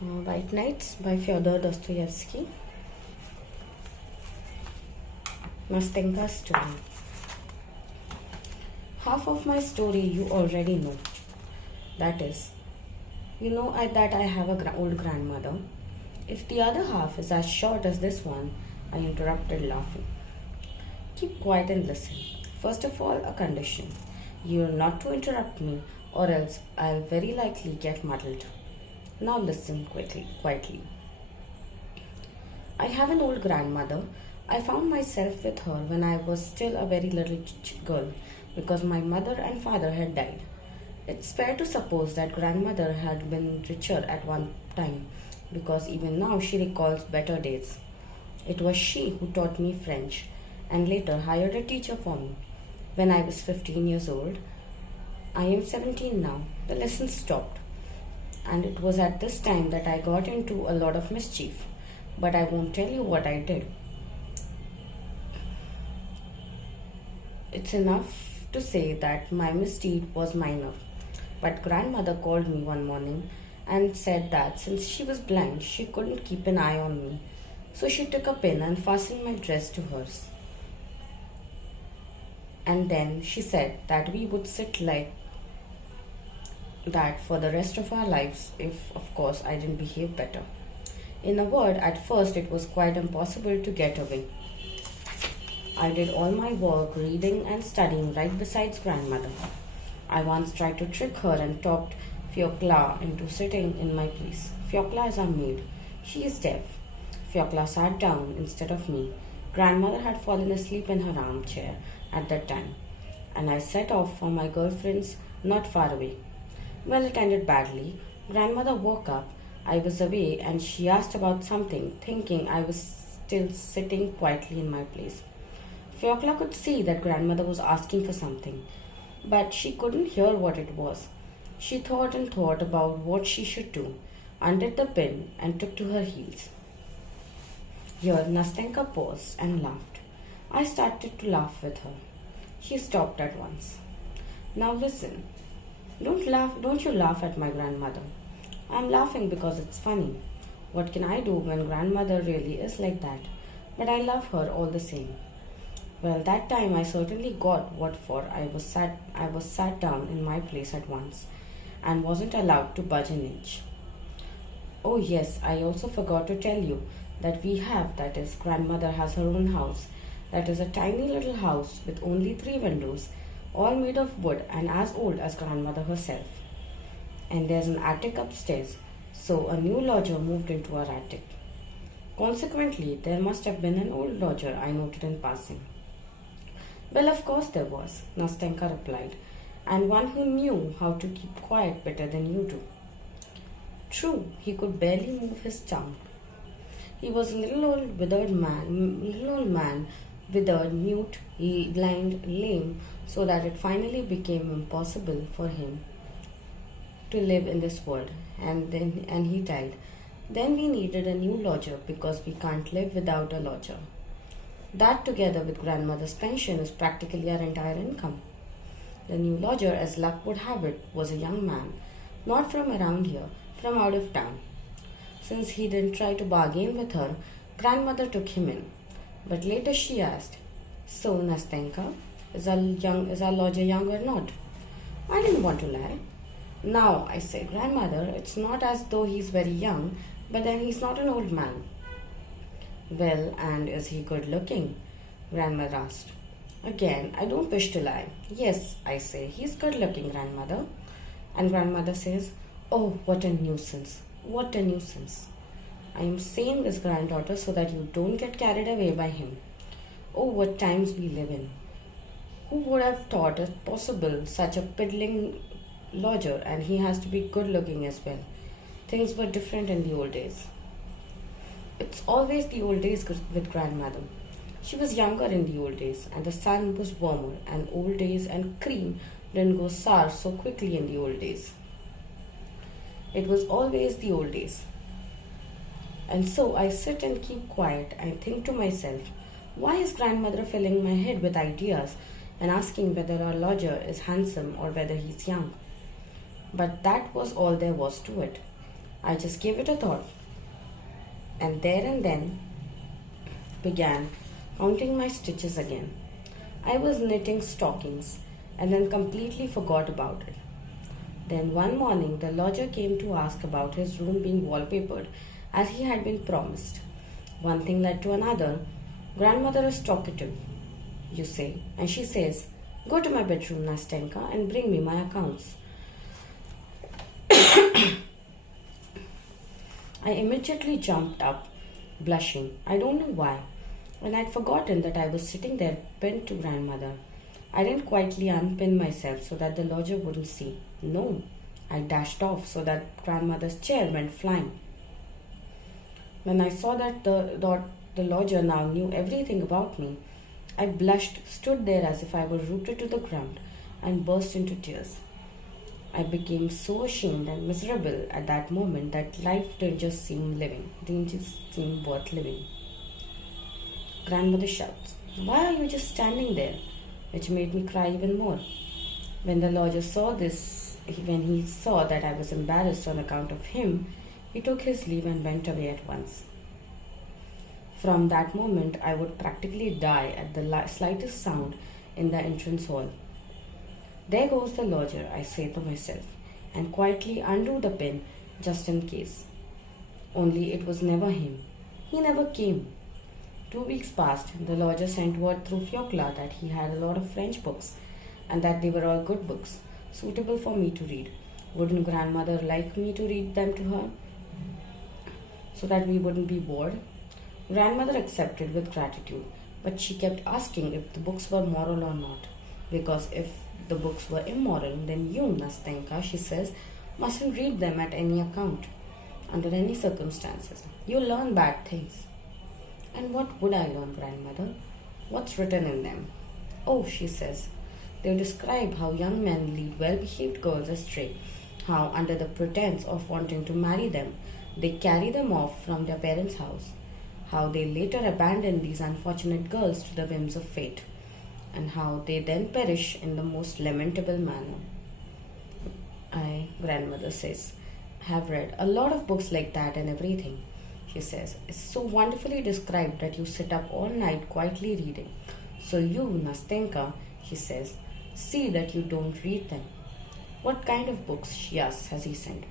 White Nights by Fyodor Dostoyevsky. Nastenka story. Half of my story you already know. That is, that I have a old grandmother. If the other half is as short as this one, I interrupted laughing. Keep quiet and listen. First of all, a condition. You are not to interrupt me, or else I'll very likely get muddled. Now listen quietly. I have an old grandmother. I found myself with her when I was still a very little girl because my mother and father had died. It's fair to suppose that grandmother had been richer at one time because even now she recalls better days. It was she who taught me French and later hired a teacher for me. When I was 15 years old, I am 17 now, the lessons stopped. And it was at this time that I got into a lot of mischief. But I won't tell you what I did. It's enough to say that my misdeed was minor. But grandmother called me one morning and said that since she was blind, she couldn't keep an eye on me. So she took a pin and fastened my dress to hers. And then she said that we would sit like that for the rest of our lives if, of course, I didn't behave better. In a word, at first it was quite impossible to get away. I did all my work, reading and studying right beside grandmother. I once tried to trick her and talked Fyokla into sitting in my place. Fyokla is our maid. She is deaf. Fyokla sat down instead of me. Grandmother had fallen asleep in her armchair at that time, and I set off for my girlfriend's not far away. Well, it ended badly. Grandmother woke up. I was away and she asked about something, thinking I was still sitting quietly in my place. Fyokla could see that grandmother was asking for something, but she couldn't hear what it was. She thought and thought about what she should do, undid the pin and took to her heels. Here Nastenka paused and laughed. I started to laugh with her. She stopped at once. Now listen. Don't you laugh at my grandmother. I'm laughing because it's funny. What can I do when grandmother really is like that? But I love her all the same. Well, that time I certainly got what for. I was sat down in my place at once and wasn't allowed to budge an inch. Oh yes, I also forgot to tell you that that is, grandmother has her own house. That is a tiny little house with only 3 windows, all made of wood and as old as grandmother herself. And there's an attic upstairs, so a new lodger moved into our attic. Consequently, there must have been an old lodger, I noted in passing. Well, of course there was, Nastenka replied, and one who knew how to keep quiet better than you do. True, he could barely move his tongue. He was a little old man, withered, mute, blind, lame, so that it finally became impossible for him to live in this world. And he died. Then we needed a new lodger because we can't live without a lodger. That, together with grandmother's pension, is practically our entire income. The new lodger, as luck would have it, was a young man, not from around here, from out of town. Since he didn't try to bargain with her, grandmother took him in. But later she asked, "So, Nastenka, is our lodger young or not?" I didn't want to lie. "Now," I said, "grandmother, it's not as though he's very young, but then he's not an old man." "Well, and is he good looking?" grandmother asked. Again, I don't wish to lie. "Yes," I say, "he's good looking, grandmother." And grandmother says, "Oh, what a nuisance. What a nuisance. I am saying this, granddaughter, so that you don't get carried away by him. Oh, what times we live in. Who would have thought it possible, such a piddling lodger, and he has to be good looking as well. Things were different in the old days." It's always the old days with grandmother. She was younger in the old days, and the sun was warmer, and old days and cream didn't go sour so quickly in the old days. It was always the old days. And so I sit and keep quiet and think to myself, why is grandmother filling my head with ideas and asking whether our lodger is handsome or whether he's young? But that was all there was to it. I just gave it a thought, and there and then began counting my stitches again. I was knitting stockings and then completely forgot about it. Then one morning, the lodger came to ask about his room being wallpapered as he had been promised. One thing led to another. Grandmother is talkative, you say, and she says, "Go to my bedroom, Nastenka, and bring me my accounts." I immediately jumped up, blushing. I don't know why. And I'd forgotten that I was sitting there pinned to grandmother. I didn't quietly unpin myself so that the lodger wouldn't see. No, I dashed off so that grandmother's chair went flying. When I saw that the lodger now knew everything about me, I blushed, stood there as if I were rooted to the ground, and burst into tears. I became so ashamed and miserable at that moment that life didn't just seem worth living. Grandmother shouts, "Why are you just standing there?" which made me cry even more. When the lodger saw this, when he saw that I was embarrassed on account of him, he took his leave and went away at once. From that moment, I would practically die at the slightest sound in the entrance hall. There goes the lodger, I say to myself, and quietly undo the pin just in case. Only it was never him. He never came. 2 weeks passed. The lodger sent word through Fyodor that he had a lot of French books and that they were all good books, suitable for me to read. Wouldn't grandmother like me to read them to her so that we wouldn't be bored? Grandmother accepted with gratitude, but she kept asking if the books were moral or not. Because if the books were immoral, then you, Nastenka, she says, mustn't read them at any account, under any circumstances. You'll learn bad things. And what would I learn, grandmother? What's written in them? Oh, she says, they describe how young men lead well-behaved girls astray, how under the pretense of wanting to marry them, they carry them off from their parents' house, how they later abandon these unfortunate girls to the whims of fate, and how they then perish in the most lamentable manner. I, grandmother says, have read a lot of books like that and everything. She says, it's so wonderfully described that you sit up all night quietly reading. So you, Nastenka, she says, see that you don't read them. What kind of books, she asks, has he sent?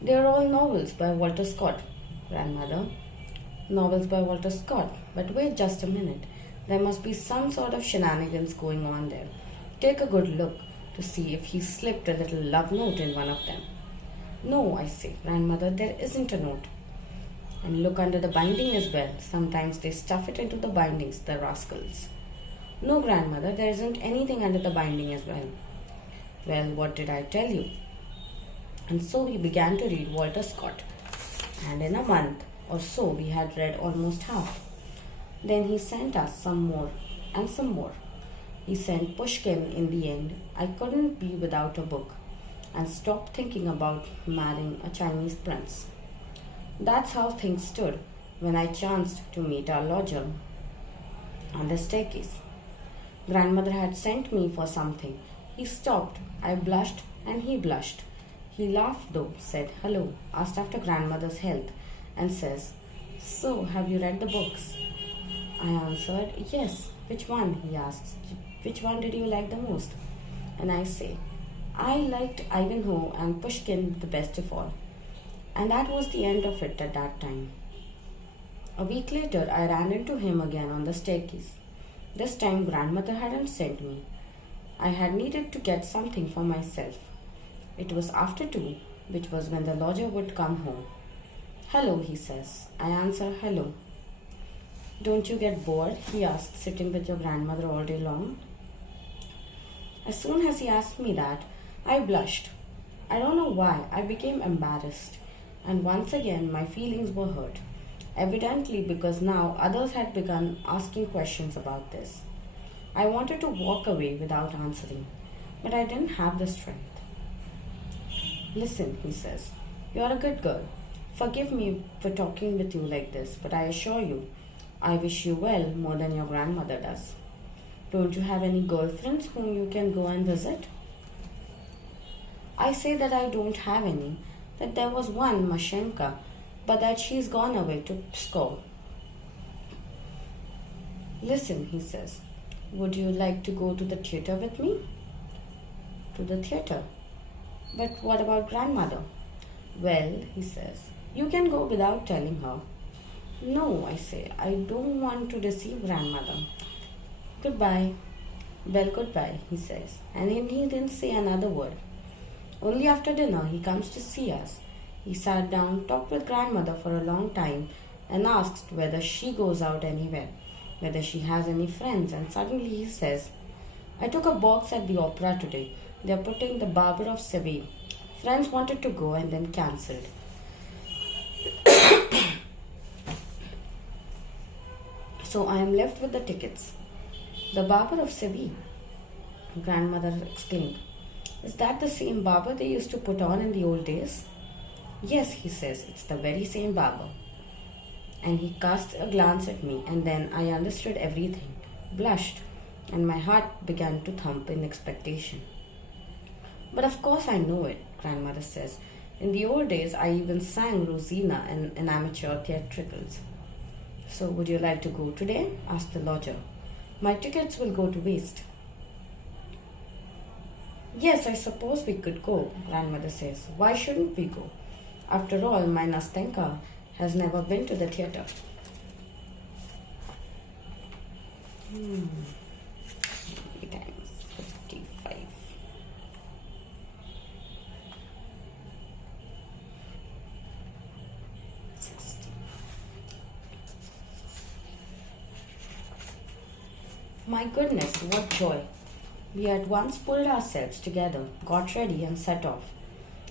They are all novels by Walter Scott, grandmother. Novels by Walter Scott. But wait just a minute. There must be some sort of shenanigans going on there. Take a good look to see if he slipped a little love note in one of them. No, I say, grandmother, there isn't a note. And look under the binding as well. Sometimes they stuff it into the bindings, the rascals. No, grandmother, there isn't anything under the binding as well. Well, what did I tell you? And so we began to read Walter Scott. And in a month or so, we had read almost half. Then he sent us some more and some more. He sent Pushkin in the end. I couldn't be without a book and stopped thinking about marrying a Chinese prince. That's how things stood when I chanced to meet our lodger on the staircase. Grandmother had sent me for something. He stopped. I blushed and he blushed. He laughed though, said hello, asked after grandmother's health, and says, "So, have you read the books?" I answered, "Yes." "Which one?" he asks. "Which one did you like the most?" And I say, I liked Ivanhoe and Pushkin the best of all. And that was the end of it at that time. A week later, I ran into him again on the staircase. This time, grandmother hadn't sent me. I had needed to get something for myself. It was after 2, which was when the lodger would come home. "Hello," he says. I answer, "Hello." "Don't you get bored?" he asks, "sitting with your grandmother all day long?" As soon as he asked me that, I blushed. I don't know why. I became embarrassed. And once again, my feelings were hurt. Evidently because now others had begun asking questions about this. I wanted to walk away without answering, but I didn't have the strength. "Listen," he says, "you are a good girl. Forgive me for talking with you like this, but I assure you, I wish you well more than your grandmother does. Don't you have any girlfriends whom you can go and visit?" I say that I don't have any, that there was one, Mashenka, but that she's gone away to school. Listen, he says, would you like to go to the theater with me? To the theater? But what about grandmother? Well, he says, you can go without telling her. No, I say, I don't want to deceive grandmother. Goodbye. Well, goodbye, he says, and he didn't say another word. Only after dinner he comes to see us. He sat down, talked with grandmother for a long time, and asked whether she goes out anywhere, whether she has any friends, and suddenly he says, I took a box at the opera today. They are putting the Barber of Seville. Friends wanted to go and then cancelled. So I am left with the tickets. The Barber of Seville, grandmother exclaimed. Is that the same barber they used to put on in the old days? Yes, he says, it's the very same barber. And he cast a glance at me, and then I understood everything, blushed, and my heart began to thump in expectation. But of course I know it, grandmother says. In the old days, I even sang Rosina in amateur theatricals. So would you like to go today? Asked the lodger. My tickets will go to waste. Yes, I suppose we could go, grandmother says. Why shouldn't we go? After all, my Nastenka has never been to the theatre. 3 times 55. My goodness, what joy! We at once pulled ourselves together, got ready, and set off.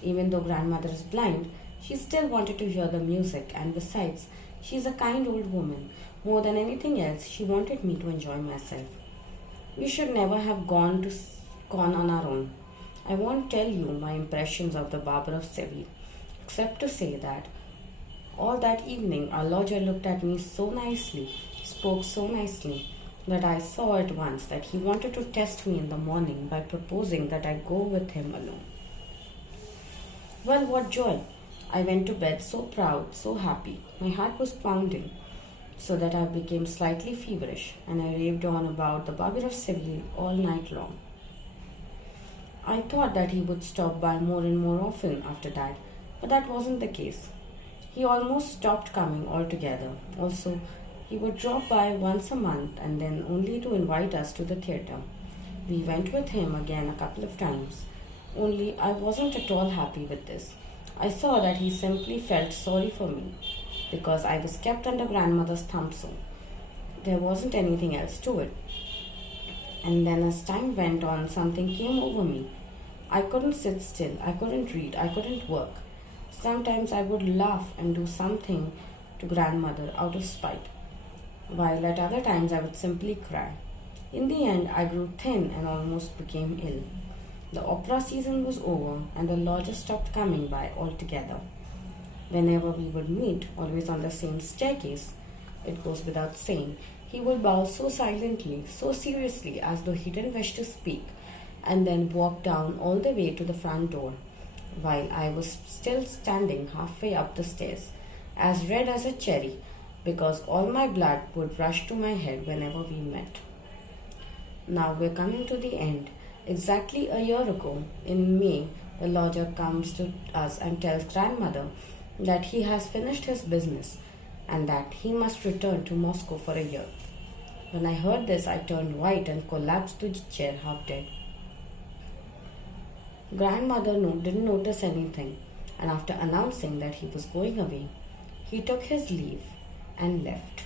Even though grandmother is blind, she still wanted to hear the music, and besides, she is a kind old woman. More than anything else, she wanted me to enjoy myself. We should never have gone on our own. I won't tell you my impressions of the Barber of Seville, except to say that all that evening our lodger looked at me so nicely, spoke so nicely, that I saw at once that he wanted to test me in the morning by proposing that I go with him alone. Well, what joy! I went to bed so proud, so happy. My heart was pounding, so that I became slightly feverish, and I raved on about the Barber of Seville all night long. I thought that he would stop by more and more often after that, but that wasn't the case. He almost stopped coming altogether. Also, he would drop by once a month, and then only to invite us to the theatre. We went with him again a couple of times. Only I wasn't at all happy with this. I saw that he simply felt sorry for me, because I was kept under grandmother's thumb so. There wasn't anything else to it. And then as time went on, something came over me. I couldn't sit still, I couldn't read, I couldn't work. Sometimes I would laugh and do something to grandmother out of spite, while at other times I would simply cry. In the end, I grew thin and almost became ill. The opera season was over, and the lodger stopped coming by altogether. Whenever we would meet, always on the same staircase, it goes without saying, he would bow so silently, so seriously, as though he didn't wish to speak, and then walk down all the way to the front door, while I was still standing halfway up the stairs, as red as a cherry, because all my blood would rush to my head whenever we met. Now we're coming to the end. Exactly a year ago, in May, the lodger comes to us and tells grandmother that he has finished his business and that he must return to Moscow for a year. When I heard this, I turned white and collapsed to the chair half dead. Grandmother didn't notice anything, and after announcing that he was going away, he took his leave and left.